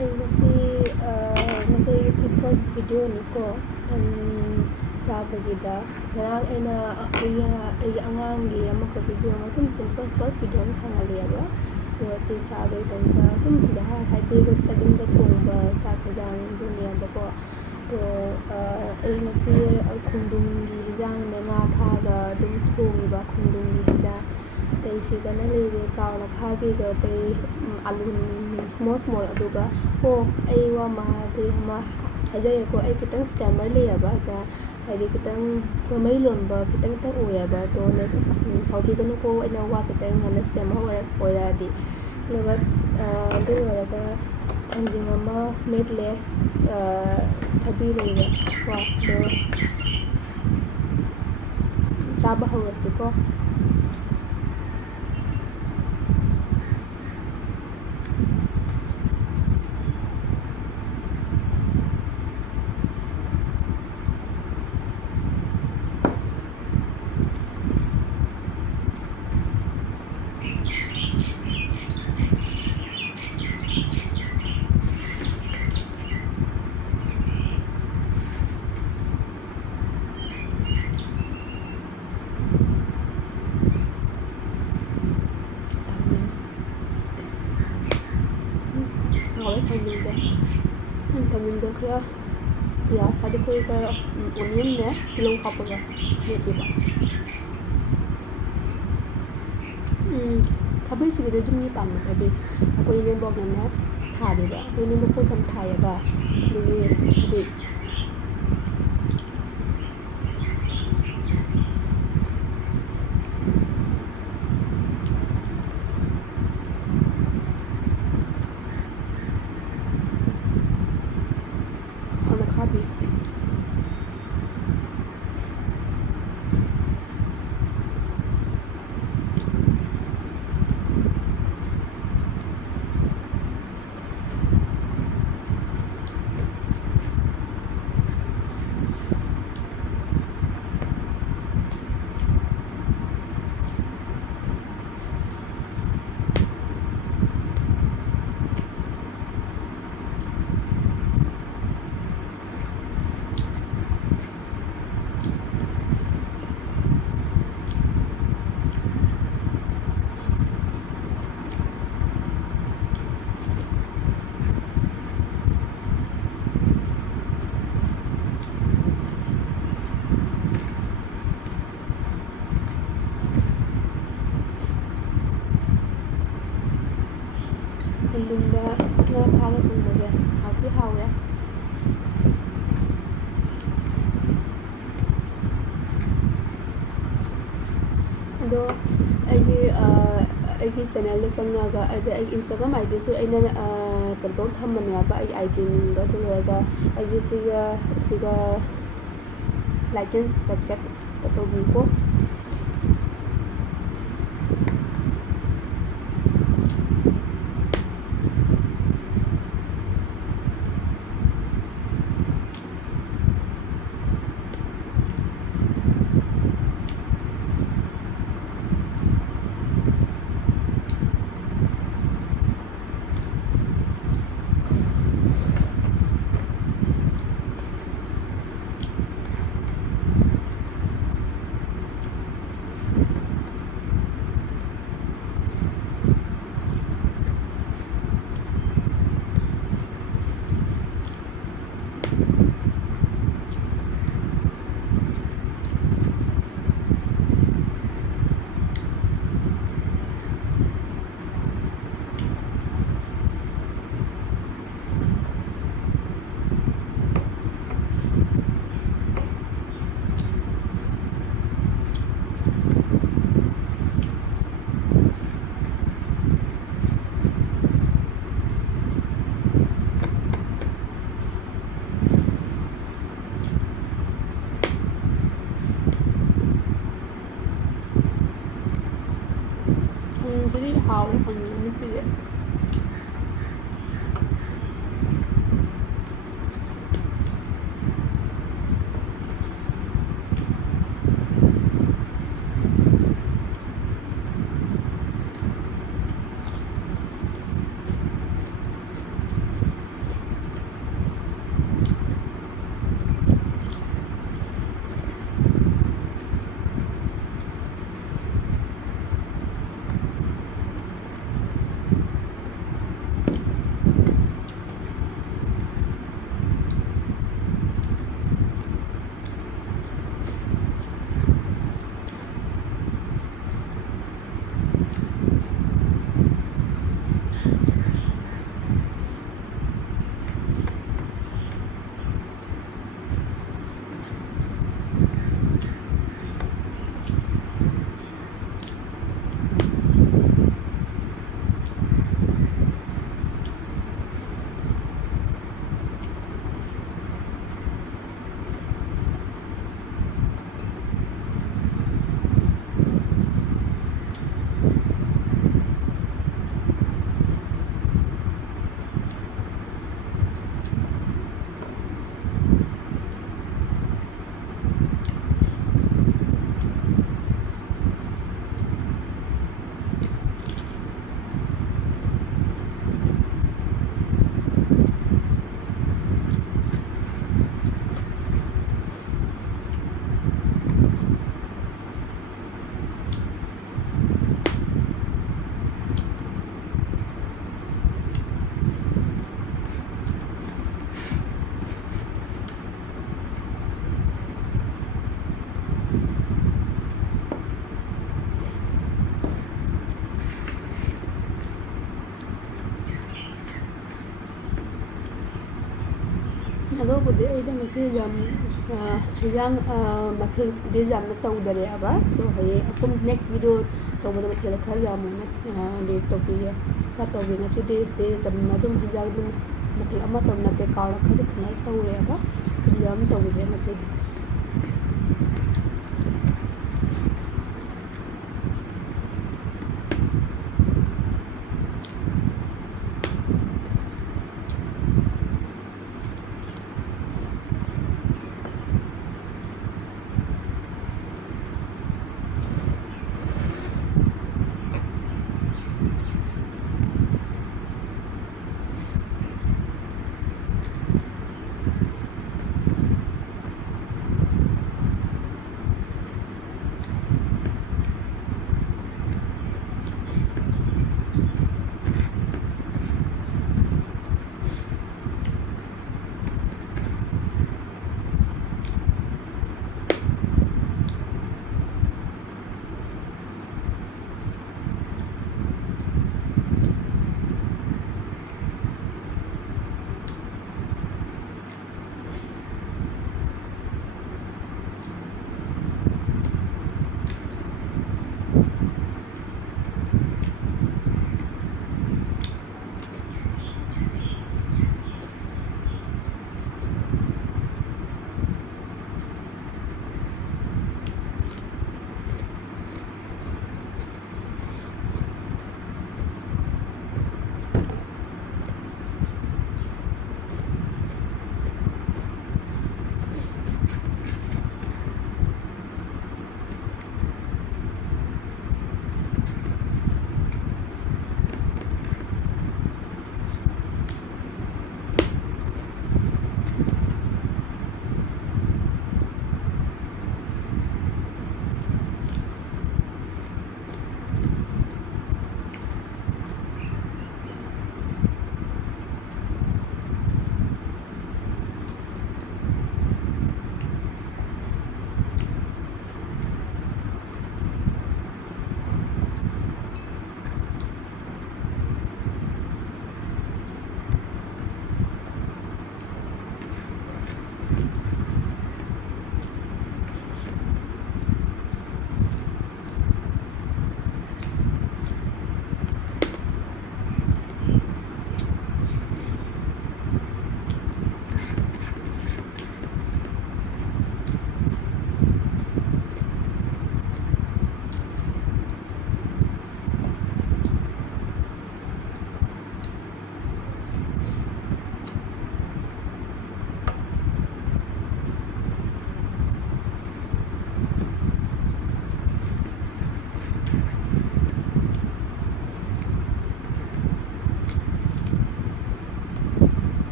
Ay ngasi first video niko chabagida ngarang ay angangi amaka video matum simple short video thangaliyaba to si chabai tanda tum jaha happy ko sajinda thongba chakajang dunia bako to ay ngasi khundungi hijang na nga thaga dum thongiba khundungi hijang tay sigana lege kauna khabi ga tay alun small aduga ho ay wa ma de ma ajay ko ay kitang scammer leyaba ta hadi kitang thamai lonba kitang ta oyaba to na saudi ganu ko ina wa kitang na scammer oya di loga do ga anjing ama metle thabi leyba wa do chaba hawasi ko thằng mình kaya ya sadi ko ka onion ne long kapaga meti ba thabi sigide jumni pam thabi ko ine bok na tha de ba ko ine mo ko tham thaya ba ni thabi Linda na thana thungba hauti haure do ai channel le changnaga ai Instagram ID su aina control thammani aba ai ID ninga dulaga ai siga like and subscribe to ko ꯑꯗꯨꯕꯨꯗꯤ ꯑꯩꯗꯣ ꯉꯁꯤ ꯌꯥꯝ ꯍꯤꯟꯖꯥꯡ ꯃꯊꯦꯜꯗꯤ ꯌꯥꯝꯅ ꯇꯧꯗꯔꯦꯕ ꯑꯗꯣ ꯍꯌꯦꯡ ꯑꯄꯨꯝ next video ꯇꯧꯕꯗ ꯃꯊꯦꯜ ꯈꯔ ꯌꯥꯝꯅ ꯇꯧꯕꯤꯒꯦ ꯈꯔ ꯇꯧꯒꯦ ꯉꯁꯤꯗꯤ ꯆꯝꯅ ꯑꯗꯨꯝ ꯍꯤꯟꯖꯥꯡ ꯑꯗꯨꯝ ꯃꯊꯦꯜ ꯑꯃ ꯇꯧ ꯅꯠꯇꯦ ꯀꯥꯎꯔ ꯈꯔ ꯊꯨꯅ ꯇꯧꯔꯦꯕ ꯑꯗꯨ ꯌꯥꯝ ꯇꯧꯕꯤꯒꯦ ꯉꯁꯤꯗꯤ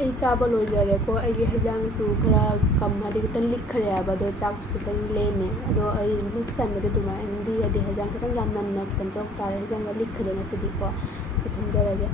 ꯑꯩ ꯆꯥꯕ ꯂꯣꯏꯖꯔꯦꯀꯣ ꯑꯩꯒꯤ ꯍꯩꯖꯥꯡꯁꯨ ꯈꯔ ꯍꯥꯏꯗꯤ ꯈꯤꯇꯪ ꯂꯤꯛꯈ꯭ꯔꯦꯕ ꯑꯗꯣ ꯆꯥꯛꯁꯨ ꯈꯤꯇꯪ ꯂꯦꯝꯃꯦ ꯑꯗꯣ ꯑꯩ ꯅꯦꯛꯁ ꯇꯥꯏꯝꯗꯗꯤ ꯑꯗꯨꯃꯥꯏꯅꯗꯤ ꯍꯥꯏꯗꯤ ꯍꯩꯖꯥꯡ ꯈꯤꯇꯪ ꯌꯥꯝ ꯅꯝꯅ ꯀꯩꯅꯣ ꯇꯧ ꯇꯥꯔꯦ ꯍꯩꯖꯥꯡꯒ ꯂꯤꯛꯈ꯭ꯔꯦ ꯉꯁꯤꯗꯤꯀꯣ ꯑꯩ ꯊꯝꯖꯔꯒꯦ